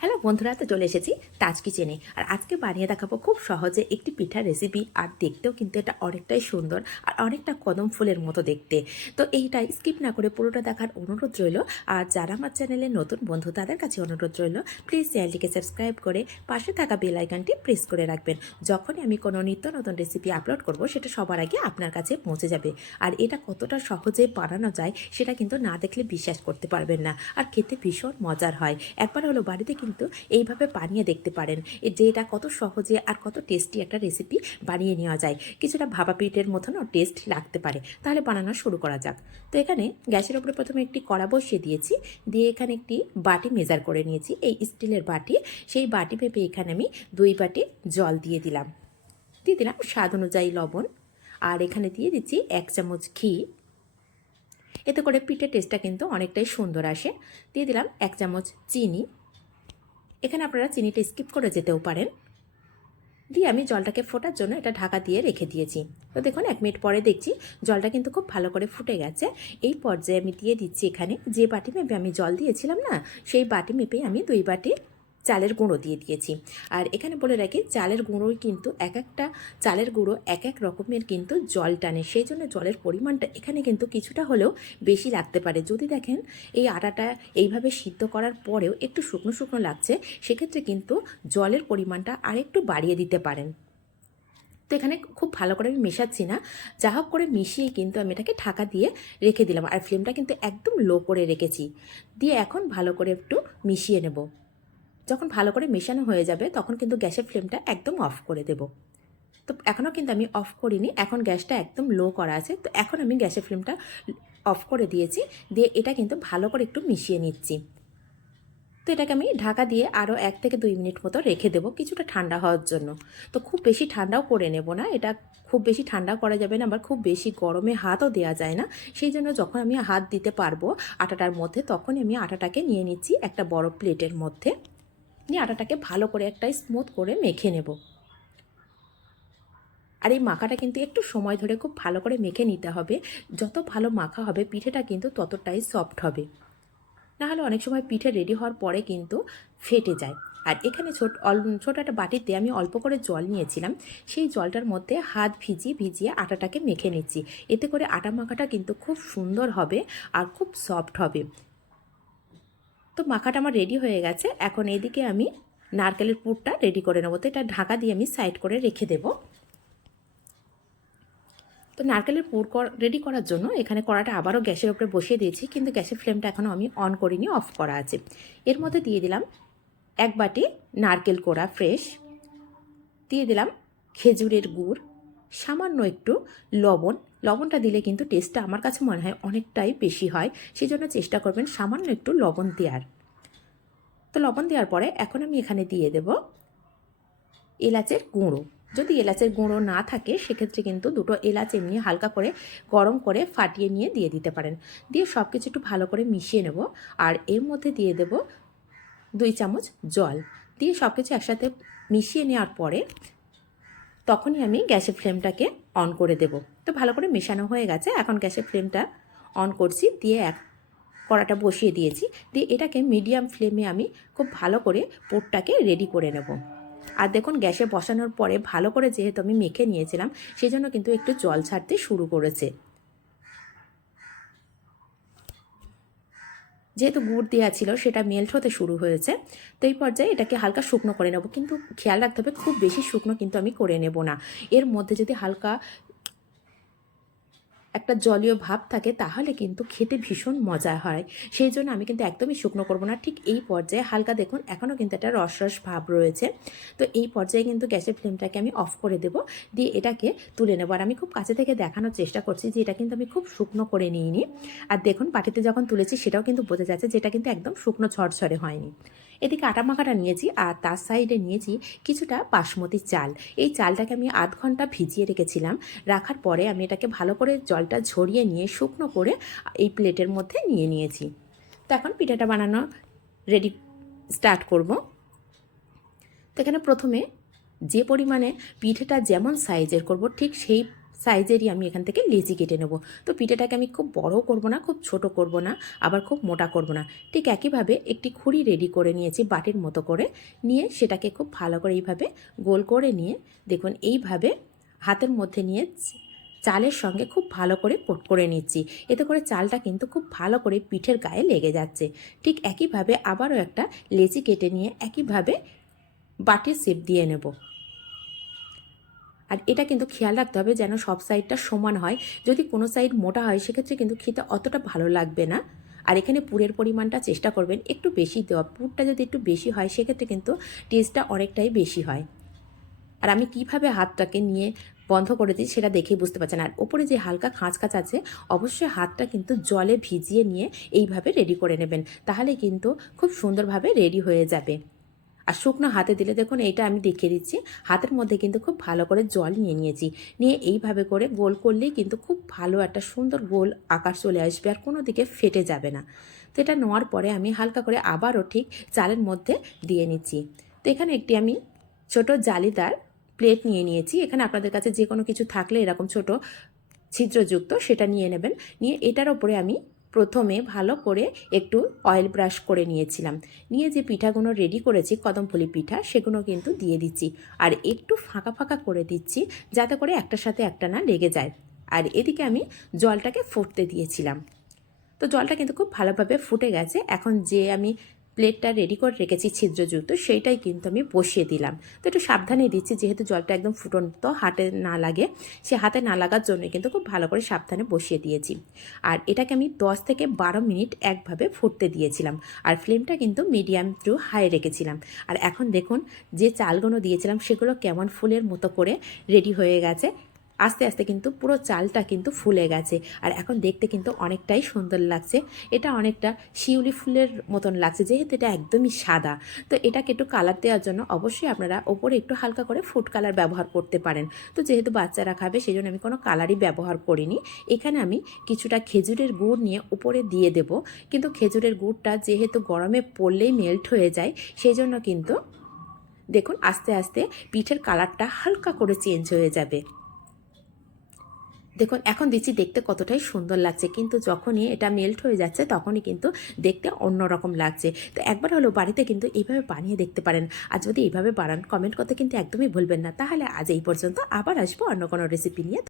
Hello বন্ধুরা, তো চলে এসেছি তাজ কিচেনে আর আজকে বানিয়ে দেখাবো খুব সহজে একটি পিঠার রেসিপি আর দেখতেও কিন্তু এটা অনেকটাই সুন্দর আর অনেকটা কদম ফুলের মতো দেখতে। তো এইটা স্কিপ না করে পুরোটা দেখার অনুরোধ রইল। আর যারা আমার চ্যানেলে নতুন বন্ধু, তাদের কাছে অনুরোধ রইল প্লিজ চ্যানেলটিকে সাবস্ক্রাইব করে পাশে থাকা বেল আইকনটি প্রেস করে রাখবেন। যখনই আমি কোনো নিত্য নতুন রেসিপি আপলোড করব, সেটা সবার আগে আপনার কাছে পৌঁছে যাবে। আর এটা কতটা সহজে বানানো যায়, সেটা কিন্তু না দেখলে বিশ্বাস করতে পারবেন না। আর খেতে ভীষণ মজার হয়। একবার হলো বাড়িতে কিন্তু এইভাবে বানিয়ে দেখতে পারেন। যে এটা কত সহজে আর কত টেস্টি একটা রেসিপি বানিয়ে নেওয়া যায়। কিছুটা ভাপা পিঠের মতনও টেস্ট লাগতে পারে। তাহলে বানানো শুরু করা যাক। তো এখানে গ্যাসের উপরে প্রথমে একটি কড়া বসিয়ে দিয়েছি। দিয়ে এখানে একটি বাটি মেজার করে নিয়েছি। এই স্টিলের বাটি, সেই বাটি ভেবে এখানে আমি দুই বাটি জল দিয়ে দিলাম। দিয়ে দিলাম স্বাদ অনুযায়ী লবণ। আর এখানে দিয়ে দিচ্ছি এক চামচ ঘি। এতে করে পিঠের টেস্টটা কিন্তু অনেকটাই সুন্দর আসে। দিয়ে দিলাম এক চামচ চিনি। এখানে আপনারা চিনিটা স্কিপ করে যেতেও পারেন। দিয়ে আমি জলটাকে ফোটার জন্য এটা ঢাকা দিয়ে রেখে দিয়েছি। তো দেখুন, এক মিনিট পরে দেখছি জলটা কিন্তু খুব ভালো করে ফুটে গেছে। এই পর্যায়ে আমি দিয়ে দিচ্ছি এখানে যে বাটি মেপে আমি জল দিয়েছিলাম না, সেই বাটি মেপে আমি দুই বাটি চালের গুঁড়ো দিয়ে দিয়েছি। আর এখানে বলে রাখি, চালের গুঁড়োই কিন্তু এক একটা চালের গুঁড়ো এক এক রকমের কিন্তু জল টানে। সেই জন্য জলের পরিমাণটা এখানে কিন্তু কিছুটা হলেও বেশি লাগতে পারে। যদি দেখেন, এই আটাটা এইভাবে সিদ্ধ করার পরেও একটু শুকনো শুকনো লাগছে, সেক্ষেত্রে কিন্তু জলের পরিমাণটা আরেকটু বাড়িয়ে দিতে পারেন। তো এখানে খুব ভালো করে আমি মেশাচ্ছি না। যা হোক করে মিশিয়ে কিন্তু আমি এটাকে ঢাকা দিয়ে রেখে দিলাম। আর ফ্লেমটা কিন্তু একদম লো করে রেখেছি। দিয়ে এখন ভালো করে একটু মিশিয়ে নেব। যখন ভালো করে মেশানো হয়ে যাবে, তখন কিন্তু গ্যাসের ফ্লেমটা একদম অফ করে দেব। তো এখনও কিন্তু আমি অফ করিনি, এখন গ্যাসটা একদম লো করা আছে। তো এখন আমি গ্যাসের ফ্লেমটা অফ করে দিয়েছি, দিয়ে এটা কিন্তু ভালো করে একটু মিশিয়ে নিচ্ছি। তো এটাকে আমি ঢাকা দিয়ে আরও এক থেকে দুই মিনিট মতো রেখে দেবো, কিছুটা ঠান্ডা হওয়ার জন্য। তো খুব বেশি ঠান্ডাও করে নেব না, এটা খুব বেশি ঠান্ডাও করা যাবে না, আবার খুব বেশি গরমে হাতও দেওয়া যায় না। সেই জন্য যখন আমি হাত দিতে পারব আটাটার মধ্যে, তখনই আমি আটাটাকে নিয়ে নিচ্ছি একটা বড় প্লেটের মধ্যে। নিয়ে আটাটাকে ভালো করে একটা স্মুথ করে মেখে নেব। আর এই মাখাটা কিন্তু একটু সময় ধরে খুব ভালো করে মেখে নিতে হবে। যত ভালো মাখা হবে, পিঠেটা কিন্তু ততটাই সফট হবে। নাহলে অনেক সময় পিঠে রেডি হওয়ার পরে কিন্তু ফেটে যায়। আর এখানে ছোট ছোটো একটা বাটিতে আমি অল্প করে জল নিয়েছিলাম। সেই জলটার মধ্যে হাত ভিজিয়ে ভিজিয়ে আটাটাকে মেখে নিচ্ছি। এতে করে আটা মাখাটা কিন্তু খুব সুন্দর হবে আর খুব সফট হবে। তো মাখাটা আমার রেডি হয়ে গেছে। এখন এদিকে আমি নারকেলের পুরটা রেডি করে নেব। তো এটা ঢাকা দিয়ে আমি সাইড করে রেখে দেব। তো নারকেলের পুর রেডি করার জন্য এখানে কড়াটা আবারও গ্যাসের উপরে বসিয়ে দিয়েছি, কিন্তু গ্যাসের ফ্লেমটা এখনও আমি অন করিনি অফ করা আছে। এর মধ্যে দিয়ে দিলাম এক বাটি নারকেল কোড়া ফ্রেশ দিয়ে দিলাম খেজুরের গুড় সামান্য একটু লবণ। লবণটা দিলে কিন্তু টেস্টটা আমার কাছে মনে হয় অনেকটাই বেশি হয়। সেই জন্য চেষ্টা করবেন সামান্য একটু লবণ দেওয়ার তো লবণ দেওয়ার পরে এখন আমি এখানে দিয়ে দেব এলাচের গুঁড়ো। যদি এলাচের গুঁড়ো না থাকে, সেক্ষেত্রে কিন্তু দুটো এলাচ এমনি হালকা করে গরম করে ফাটিয়ে নিয়ে দিয়ে দিতে পারেন। দিয়ে সব কিছু একটু ভালো করে মিশিয়ে নেব আর এর মধ্যে দিয়ে দেব দুই চামচ জল। দিয়ে সব কিছু একসাথে মিশিয়ে নেওয়ার পরে তখনই আমি গ্যাসের ফ্লেমটাকে অন করে দেব। তো ভালো করে মেশানো হয়ে গেছে। এখন গ্যাসের ফ্লেমটা অন করছি, দিয়ে এক কড়াটা বসিয়ে দিয়েছি। দিয়ে এটাকে মিডিয়াম ফ্লেমে আমি খুব ভালো করে পোটটাকে রেডি করে নেব। আর দেখুন, গ্যাসে বসানোর পরে ভালো করে যেহেতু আমি মেখে নিয়েছিলাম সেই জন্য কিন্তু একটু জল ছাড়তে শুরু করেছে। যেহেতু গুড় দেওয়া ছিল, সেটা মেল্ট হতে শুরু হয়েছে। তো এই পর্যায়ে এটাকে হালকা শুকনো করে নেব। কিন্তু খেয়াল রাখতে হবে, খুব বেশি শুকনো কিন্তু আমি করে নেব না। এর মধ্যে যদি হালকা একটা জলীয় ভাব থাকে, তাহলে কিন্তু খেতে ভীষণ মজা হয়। সেই জন্য আমি কিন্তু একদমই শুকনো করব না। ঠিক এই পর্যায়ে হালকা দেখুন, এখনও কিন্তু একটা রস রস ভাব রয়েছে। তো এই পর্যায়ে কিন্তু গ্যাসের ফ্লেমটাকে আমি অফ করে দেব, দিয়ে এটাকে তুলে নেব। আর আমি খুব কাছে থেকে দেখানোর চেষ্টা করছি যে এটা কিন্তু আমি খুব শুকনো করে নিইনি। আর দেখুন পাটিতে যখন তুলেছি, সেটাও কিন্তু বোঝা যাচ্ছে যেটা কিন্তু একদম শুকনো ছড়ছড়ে হয়নি। এদিকে আটা মাখাটা নিয়েছি আর তার সাইডে নিয়েছি কিছুটা বাসমতি চাল। এই চালটাকে আমি আধ ঘণ্টা ভিজিয়ে রেখেছিলাম। রাখার পরে আমি এটাকে ভালো করে জলটা ঝরিয়ে নিয়ে শুকনো করে এই প্লেটের মধ্যে নিয়ে নিয়েছি। তো এখন পিঠাটা বানানো রেডি স্টার্ট করব। তো এখানে প্রথমে যে পরিমাণে পিঠেটা যেমন সাইজের করব ঠিক সেই সাইজেরই আমি এখান থেকে লেচি কেটে নেব। তো পিঠেটাকে আমি খুব বড় করব না, খুব ছোট করব না, আবার খুব মোটা করব না। ঠিক একইভাবে একটি খুঁড়ি রেডি করে নিয়েছি বাটির মতো করে। নিয়ে সেটাকে খুব ভালো করে এইভাবে গোল করে নিয়ে, দেখুন এইভাবে হাতের মধ্যে নিয়ে চালের সঙ্গে খুব ভালো করে কোট করে নিচ্ছি। এতে করে চালটা কিন্তু খুব ভালো করে পিঠের গায়ে লেগে যাচ্ছে। ঠিক একইভাবে আবারও একটা লেচি কেটে নিয়ে একইভাবে বাটির শেপ দিয়ে নেব। আর এটা কিন্তু খেয়াল রাখতে হবে যেন সব সাইডটা সমান হয়। যদি কোনো সাইড মোটা হয়, সেক্ষেত্রে কিন্তু খেতে অতটা ভালো লাগবে না। আর এখানে পুরের পরিমাণটা চেষ্টা করবেন একটু বেশি দেওয়া। পুরটা যদি একটু বেশি হয়, সেক্ষেত্রে কিন্তু টেস্টটা অনেকটাই বেশি হয়। আর আমি কীভাবে হাতটাকে নিয়ে বন্ধ করে দিই সেটা দেখেই বুঝতে পারছেন। আর ওপরে যে হালকা খাঁচ খাঁচ আছে, অবশ্যই হাতটা কিন্তু জলে ভিজিয়ে নিয়ে এইভাবে রেডি করে নেবেন। তাহলে কিন্তু খুব সুন্দরভাবে রেডি হয়ে যাবে। আর শুকনো হাতে দিলে দেখুন এইটা আমি দেখিয়ে দিচ্ছি। হাতের মধ্যে কিন্তু খুব ভালো করে জল নিয়ে নিয়েছি। নিয়ে এইভাবে করে গোল করলেই কিন্তু খুব ভালো একটা সুন্দর গোল আকার চলে আসবে আর কোনো দিকে ফেটে যাবে না। তো এটা নেওয়ার পরে আমি হালকা করে আবারও ঠিক চালের মধ্যে দিয়ে নিচ্ছি। তো এখানে একটি আমি ছোট জালিদার প্লেট নিয়ে নিয়েছি। এখানে আপনাদের কাছে যে কোনো কিছু থাকলে এরকম ছোট ছিদ্রযুক্ত সেটা নিয়ে নেবেন। নিয়ে এটার ওপরে আমি প্রথমে ভালো করে একটু অয়েল ব্রাশ করে নিয়েছিলাম। নিয়ে যে পিঠাগুলো রেডি করেছি, কদমফুলি পিঠা, সেগুলো কিন্তু দিয়ে দিচ্ছি। আর একটু ফাঁকা ফাঁকা করে দিচ্ছি, যাতে করে একটার সাথে একটা না লেগে যায়। আর এদিকে আমি জলটাকে ফুটতে দিয়েছিলাম। তো জলটা কিন্তু খুব ভালোভাবে ফুটে গেছে। এখন যে আমি প্লেটটা রেডি করে রেখেছি ছিদ্রযুক্ত, সেইটাই কিন্তু আমি বসিয়ে দিলাম। তো একটু সাবধানে দিচ্ছি, যেহেতু জলটা একদম ফুটন্ত, হাতে না লাগে, সে হাতে না লাগার জন্য কিন্তু খুব ভালো করে সাবধানে বসিয়ে দিয়েছি। আর এটাকে আমি দশ থেকে বারো মিনিট একভাবে ফুটতে দিয়েছিলাম, আর ফ্লেমটা কিন্তু মিডিয়াম টু হাই রেখেছিলাম। আর এখন দেখুন, যে চালগুলো দিয়েছিলাম, সেগুলো কেমন ফুলের মতো করে রেডি হয়ে গেছে। আস্তে আস্তে কিন্তু পুরো চালটা কিন্তু ফুলে গেছে। আর এখন দেখতে কিন্তু অনেকটাই সুন্দর লাগছে। এটা অনেকটা শিউলি ফুলের মতন লাগছে, যেহেতু এটা একদমই সাদা। তো এটাকে একটু কালার দেওয়ার জন্য অবশ্যই আপনারা ওপরে একটু হালকা করে ফুড কালার ব্যবহার করতে পারেন। তো যেহেতু বাচ্চারা খাবে সেই জন্য আমি কোনো কালারই ব্যবহার করিনি। এখানে আমি কিছুটা খেজুরের গুড় নিয়ে উপরে দিয়ে দেব। কিন্তু খেজুরের গুড়টা যেহেতু গরমে পড়লেই মেল্ট হয়ে যায় সেই জন্য কিন্তু দেখুন আস্তে আস্তে পিঠের কালারটা হালকা করে চেঞ্জ হয়ে যাবে। দেখুন, এখন দিচ্ছি দেখতে কতটাই সুন্দর লাগছে। কিন্তু যখনই এটা মেল্ট হয়ে যাচ্ছে, তখনই কিন্তু দেখতে অন্যরকম লাগছে। তো একবার হলো বাড়িতে কিন্তু এইভাবে বানিয়ে দেখতে পারেন। আর যদি এইভাবে বানান কমেন্ট করতে কিন্তু একদমই ভুলবেন না। তাহলে আজ এই পর্যন্ত। আবার আসব অন্য কোনো রেসিপি নিয়ে।